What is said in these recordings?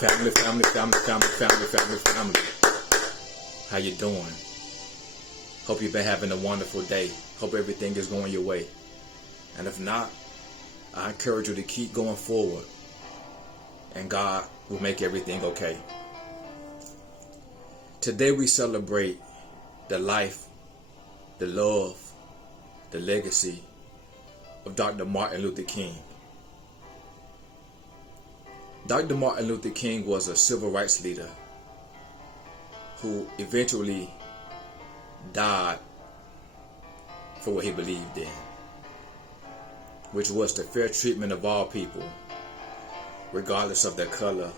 Family, family, family, family, family, family, family. How you doing? Hope you've been having a wonderful day. Hope everything is going your way. And if not, I encourage you to keep going forward. And God will make everything okay. Today we celebrate the life, the love, the legacy of Dr. Martin Luther King. Dr. Martin Luther King was a civil rights leader who eventually died for what he believed in, which was the fair treatment of all people, regardless of their color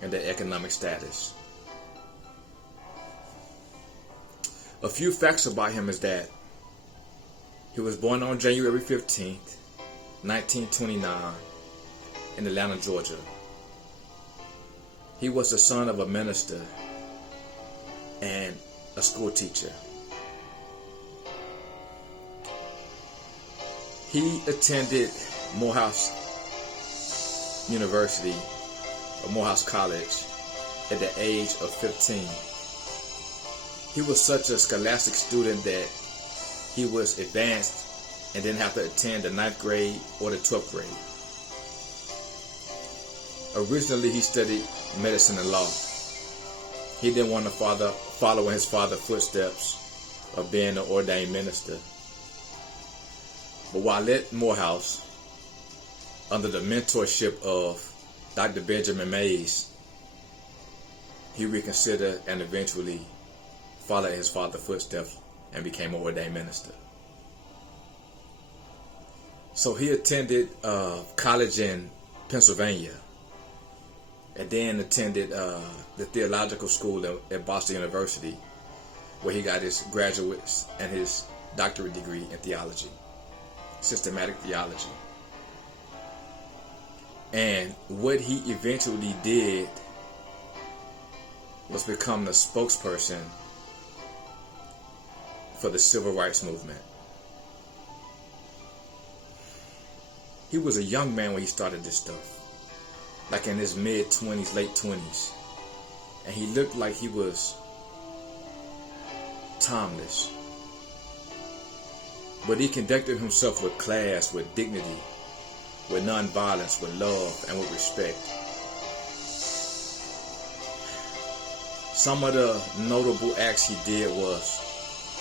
and their economic status. A few facts about him is that he was born on January 15th, 1929, in Atlanta, Georgia. He was the son of a minister and a school teacher. He attended Morehouse University or Morehouse College at the age of 15. He was such a scholastic student that he was advanced and didn't have to attend the 9th grade or the 12th grade. Originally, he studied medicine and law. He didn't want to follow in his father's footsteps of being an ordained minister. But while at Morehouse, under the mentorship of Dr. Benjamin Mays, he reconsidered and eventually followed his father's footsteps and became an ordained minister. So he attended college in Pennsylvania, and then attended the theological school at Boston University, where he got his graduates and his doctorate degree in theology, systematic theology. And what he eventually did was become the spokesperson for the civil rights movement. He was a young man when he started this stuff, like in his mid-20s, late 20s. And he looked like he was timeless. But he conducted himself with class, with dignity, with nonviolence, with love, and with respect. Some of the notable acts he did was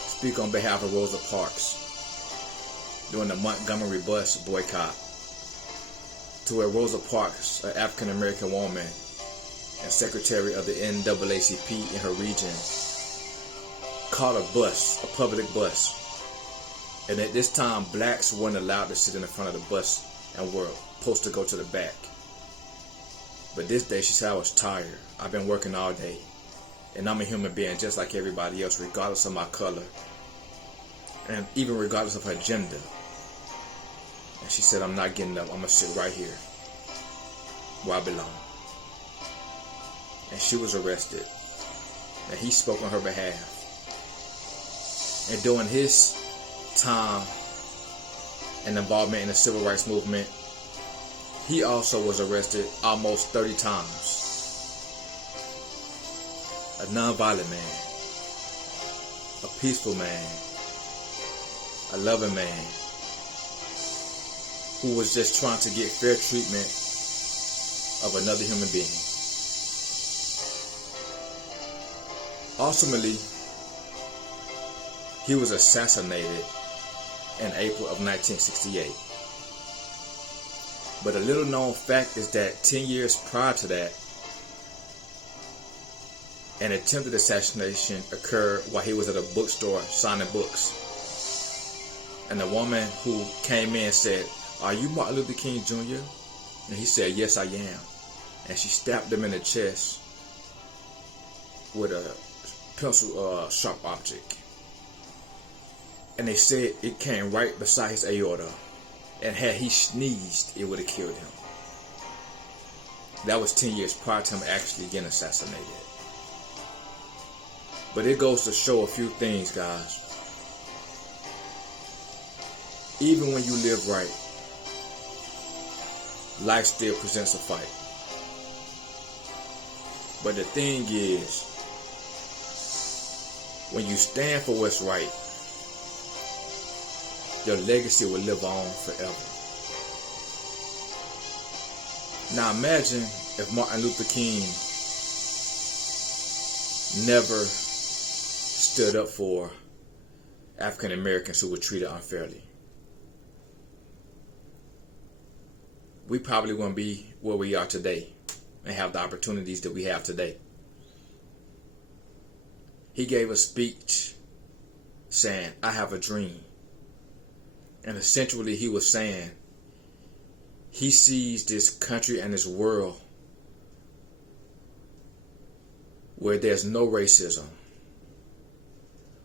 speak on behalf of Rosa Parks during the Montgomery bus boycott, to where Rosa Parks, an African-American woman and secretary of the NAACP in her region, caught a bus, a public bus. And at this time, blacks weren't allowed to sit in the front of the bus and were supposed to go to the back. But this day, she said, I was tired. I've been working all day. And I'm a human being just like everybody else, regardless of my color. And even regardless of her gender. And she said, I'm not getting up. I'm going to sit right here where I belong. And she was arrested. And he spoke on her behalf. And during his time and involvement in the civil rights movement, he also was arrested almost 30 times. A nonviolent man. A peaceful man. A loving man, who was just trying to get fair treatment of another human being. Ultimately, he was assassinated in April of 1968. But a little known fact is that 10 years prior to that, an attempted assassination occurred while he was at a bookstore signing books. And the woman who came in said, "Are you Martin Luther King Jr.?" And he said, "Yes, I am." And she stabbed him in the chest with a pencil sharp object. And they said it came right beside his aorta. And had he sneezed, it would have killed him. That was 10 years prior to him actually getting assassinated. But it goes to show a few things, guys. Even when you live right, life still presents a fight. But the thing is, when you stand for what's right, your legacy will live on forever. Now imagine if Martin Luther King never stood up for African Americans who were treated unfairly. We probably wouldn't be where we are today and have the opportunities that we have today. He gave a speech saying, "I have a dream." And essentially he was saying he sees this country and this world where there's no racism,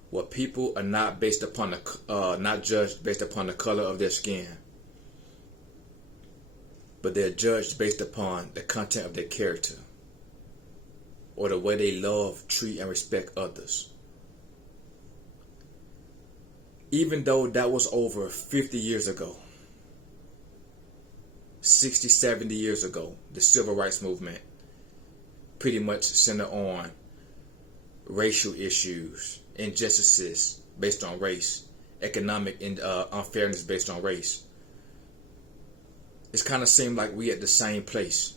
where people are not based upon not judged based upon the color of their skin, but they're judged based upon the content of their character or the way they love, treat, and respect others. Even though that was over 50 years ago, 60, 70 years ago, the civil rights movement pretty much centered on racial issues, injustices based on race, economic unfairness based on race. It's kind of seemed like we at the same place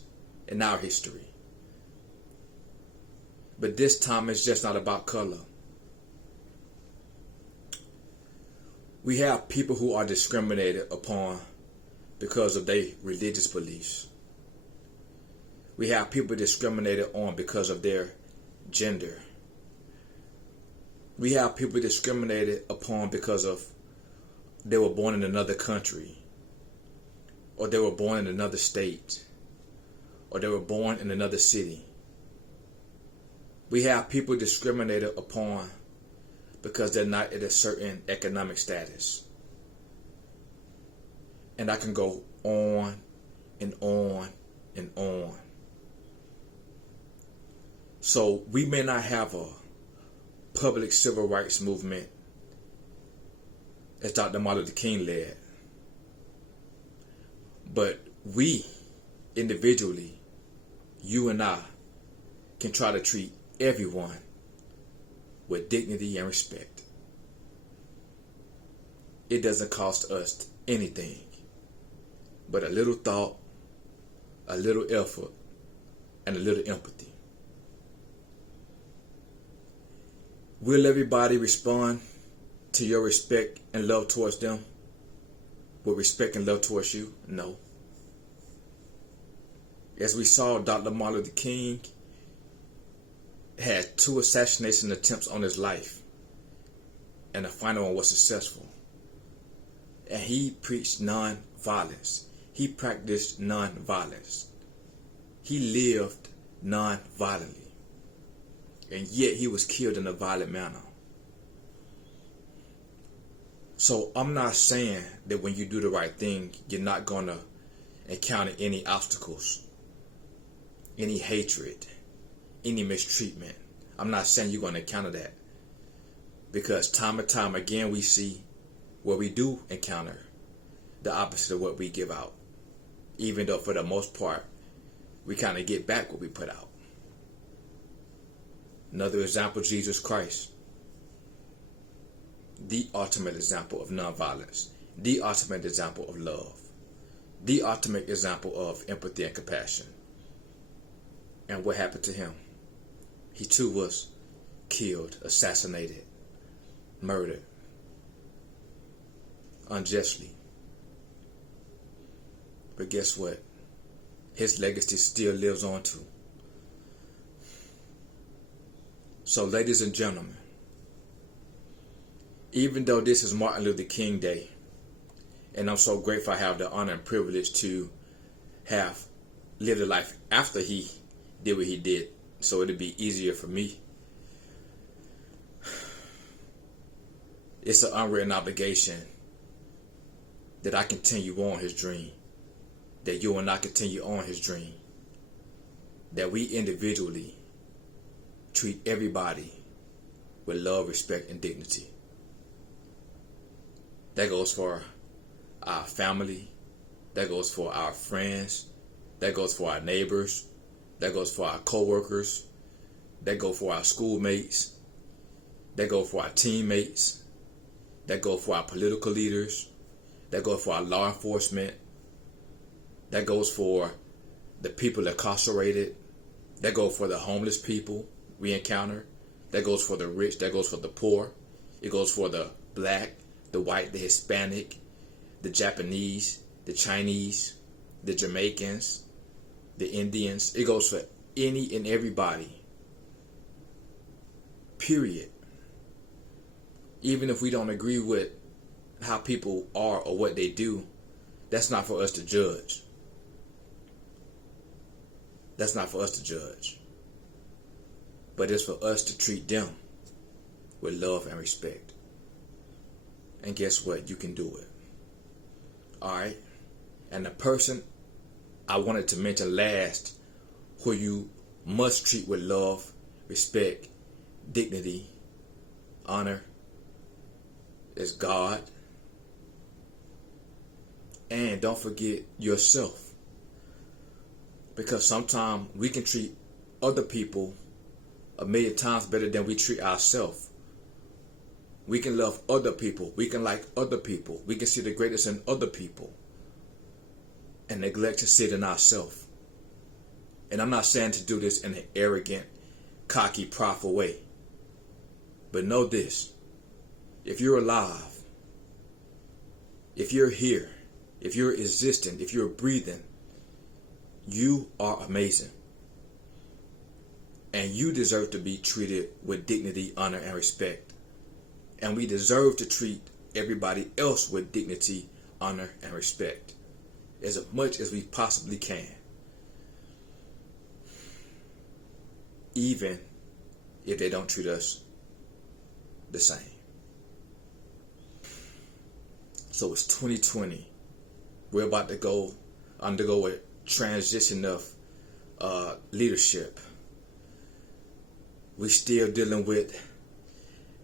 in our history. But this time it's just not about color. We have people who are discriminated upon because of their religious beliefs. We have people discriminated on because of their gender. We have people discriminated upon because of they were born in another country, or they were born in another state, or they were born in another city. We have people discriminated upon because they're not at a certain economic status. And I can go on and on and on. So we may not have a public civil rights movement as Dr. Martin Luther King led, but we individually, you and I, can try to treat everyone with dignity and respect. It doesn't cost us anything but a little thought, a little effort, and a little empathy. Will everybody respond to your respect and love towards them with respect and love towards you? No. As we saw, Dr. Martin Luther King had 2 assassination attempts on his life, and the final one was successful. And he preached non-violence. He practiced non-violence. He lived non-violently. And yet he was killed in a violent manner. So I'm not saying that when you do the right thing, you're not going to encounter any obstacles, any hatred, any mistreatment. I'm not saying you're going to encounter that. Because time and time again we see where we do encounter the opposite of what we give out. Even though for the most part, we kind of get back what we put out. Another example, Jesus Christ. The ultimate example of nonviolence. The ultimate example of love. The ultimate example of empathy and compassion. And what happened to him? He too was killed, assassinated, murdered, unjustly. But guess what? His legacy still lives on too. So ladies and gentlemen, even though this is Martin Luther King Day, and I'm so grateful I have the honor and privilege to have lived a life after he did what he did, so it'd be easier for me. It's an unwritten obligation that I continue on his dream, that you and I continue on his dream, that we individually treat everybody with love, respect, and dignity. That goes for our family, that goes for our friends, that goes for our neighbors, that goes for our co-workers, That go for our schoolmates. That go for our teammates. That go for our political leaders. That goes for our law enforcement. That goes for the people incarcerated. That goes for the homeless people we encounter. That goes for the rich. That goes for the poor. It goes for the black, the white, the Hispanic, the Japanese, the Chinese, the Jamaicans, the Indians. It goes for any and everybody. Period. Even if we don't agree with how people are or what they do, that's not for us to judge. That's not for us to judge. But it's for us to treat them with love and respect. And guess what? You can do it. Alright? And the person I wanted to mention last, who you must treat with love, respect, dignity, honor, is God. And don't forget yourself. Because sometimes we can treat other people a million times better than we treat ourselves. We can love other people. We can like other people. We can see the greatest in other people and neglect to see it in ourselves. And I'm not saying to do this in an arrogant, cocky, prideful way. But know this. If you're alive, if you're here, if you're existing, if you're breathing, you are amazing. And you deserve to be treated with dignity, honor, and respect. And we deserve to treat everybody else with dignity, honor, and respect as much as we possibly can. Even if they don't treat us the same. So it's 2020. We're about to undergo a transition of leadership. We're still dealing with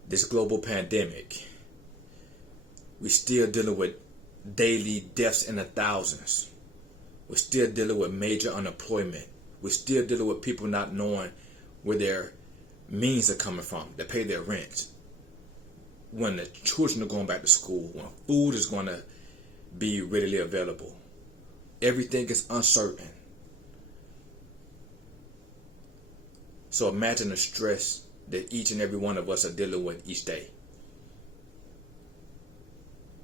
this global pandemic. We're still dealing with daily deaths in the thousands. We're still dealing with major unemployment. We're still dealing with people not knowing where their means are coming from to pay their rent. When the children are going back to school, when food is going to be readily available. Everything is uncertain. So imagine the stress that each and every one of us are dealing with each day.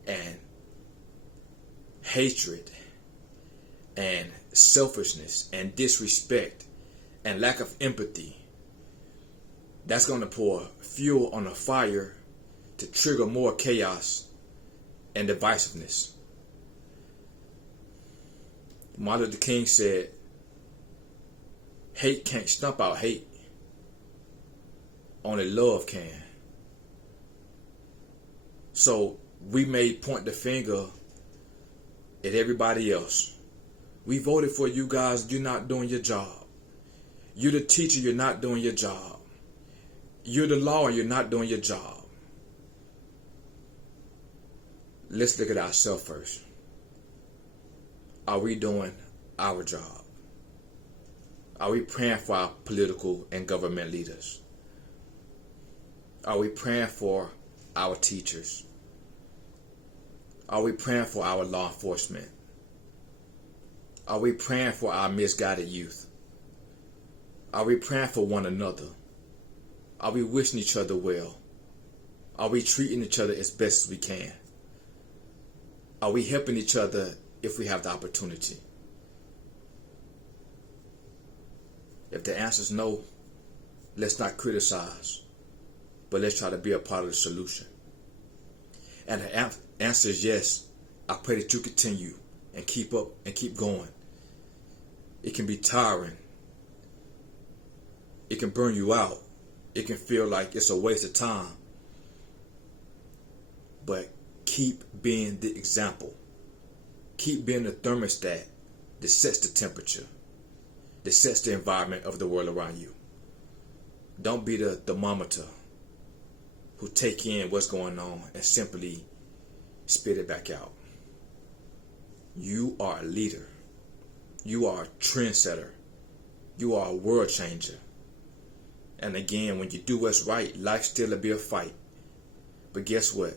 And hatred and selfishness and disrespect and lack of empathy. That's going to pour fuel on a fire to trigger more chaos and divisiveness. Martin Luther King said, hate can't stomp out hate. Only love can. So we may point the finger at everybody else. We voted for you guys, you're not doing your job. You're the teacher, you're not doing your job. You're the lawyer, you're not doing your job. Let's look at ourselves first. Are we doing our job? Are we praying for our political and government leaders? Are we praying for our teachers? Are we praying for our law enforcement? Are we praying for our misguided youth? Are we praying for one another? Are we wishing each other well? Are we treating each other as best as we can? Are we helping each other if we have the opportunity? If the answer is no, let's not criticize, but let's try to be a part of the solution. And the answer is yes. I pray that you continue and keep up and keep going. It can be tiring. It can burn you out. It can feel like it's a waste of time. But keep being the example. Keep being the thermostat that sets the temperature, that sets the environment of the world around you. Don't be the thermometer who take in what's going on and simply spit it back out. You are a leader. You are a trendsetter. You are a world changer. And again, when you do what's right, life still will be a fight. But guess what?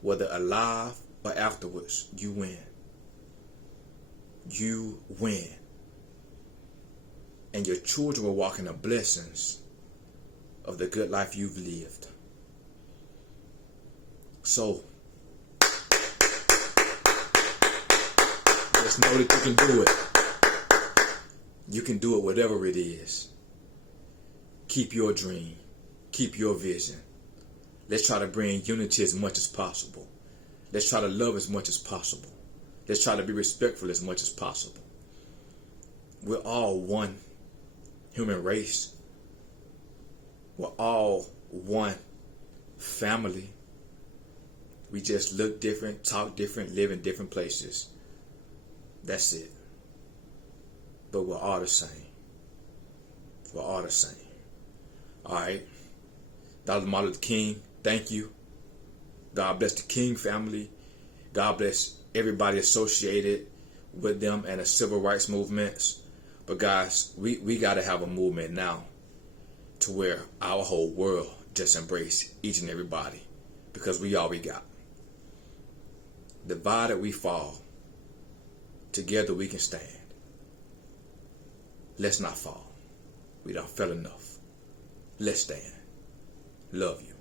Whether alive or afterwards, you win. You win. And your children will walk in the blessings of the good life you've lived. So, just know that you can do it. You can do it, whatever it is. Keep your dream. Keep your vision. Let's try to bring unity as much as possible. Let's try to love as much as possible. Let's try to be respectful as much as possible. We're all one human race. We're all one family. We just look different, talk different, live in different places. That's it. But we're all the same. We're all the same. Alright. Dr. Martin Luther King, thank you. God bless the King family. God bless everybody associated with them and the civil rights movements. But guys, we got to have a movement now to where our whole world just embrace each and everybody, because we all we got. Divided we fall. Together we can stand. Let's not fall. We done fell enough. Let's stand. Love you.